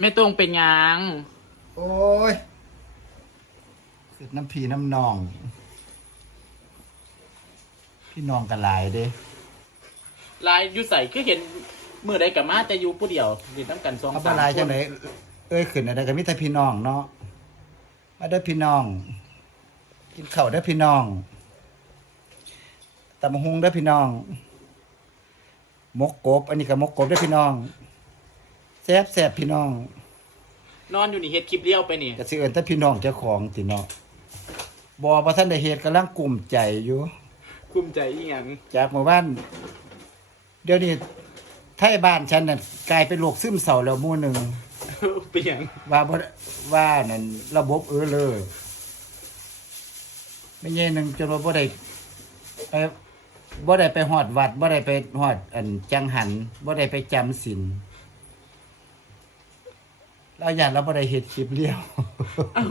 ไม่ตรงเป็นหยังโอ้ยคือน้ำพีน้ำนอง พี่น้องกันหลายเด้ลายอยูใส่คือเห็นมือใดกับมาแต่อยู่ผู้เดียวเห็นตั้งกันสองเขาสาบ่มหลายคจังนไดเอ้ยขึ้นอะไรกันมิแต่พี่น้องเนาะมาเด้อพี่น้อง กินข้าวเด้อพี่น้องตำบักหุงเด้อพี่น้องหมกกบ อันนี้ก็หมกกบเด้อพี่น้อง แซ่บแซ่บพี่น้องนอนอยู่นี่เฮ็ดคลิปเลี้ยวไปนี่ก็สิเอิ้นแต่พี่น้องเจ้าของติเนาะบ่บ่ทันได้เฮ็ดกำลังกลุ่มใจอยู่คุ้มใจอีหยังจากหมู่บ้าน เดี๋ยวนี้ไทยบ้านฉันน่ะกลายเป็นโรคซึมเศร้าแล้วหมู่หนึงเป็นหยังว่าบ่ได้ว่านั่นระบบเออเลยไม่ใช่หนึงจนว่าบ่ได้ไปบ่ได้ไปฮอดวัดบ่ได้ไปฮอดอันจังหันบ่ได้ไปจำศีล เราอยากเราบ่ได้เฮ็ดคลิปเลี้ยวเอ้า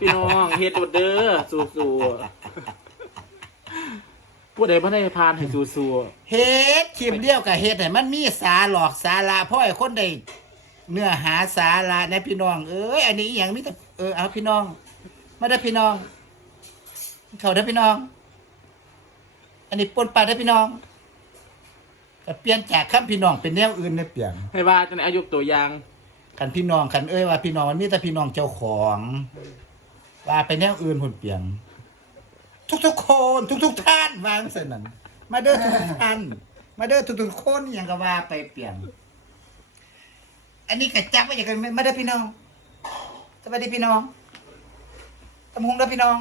พี่น้องเฮ็ดโดดเด้อสู้ๆผู้ใดบ่ได้พานให้สู้เฮ็ดคลิปเลี้ยวกับเฮ็ดให้มันมีสาหลอกสาระเพราะไอ้คนได้เนื้อหาสาระนะพี่น้อง เอ้ยอันนี้อหย่างมีแต่เออเอาพี่น้องมาได้อพี่น้อง เขาได้อพี่น้อง อันนี้ปนปลาได้อพี่น้องก็เปลี่ยนจากคำพี่น้องเป็นแนวอื่นได้เปลี่ยน ๆให้ว่าจังได๋อายุตัวอย่าง คันพี่น้องคันเอ้ยว่าพี่น้องมันมีแต่พี่น้องเจ้าของ ว่าไปแนวอื่นหุ่นเปลี่ยนทุกๆคนทุกๆท่านวางเสนนั้นมาเด้อทุกท่านมาเด้อทุกๆคนอย่างก็ว่าไปเปลี่ยน อันนี้กระจับไว้อย่างกันมาเด้อพี่น้องสวัสดีพี่น้องตำหงเด้อพี่น้อง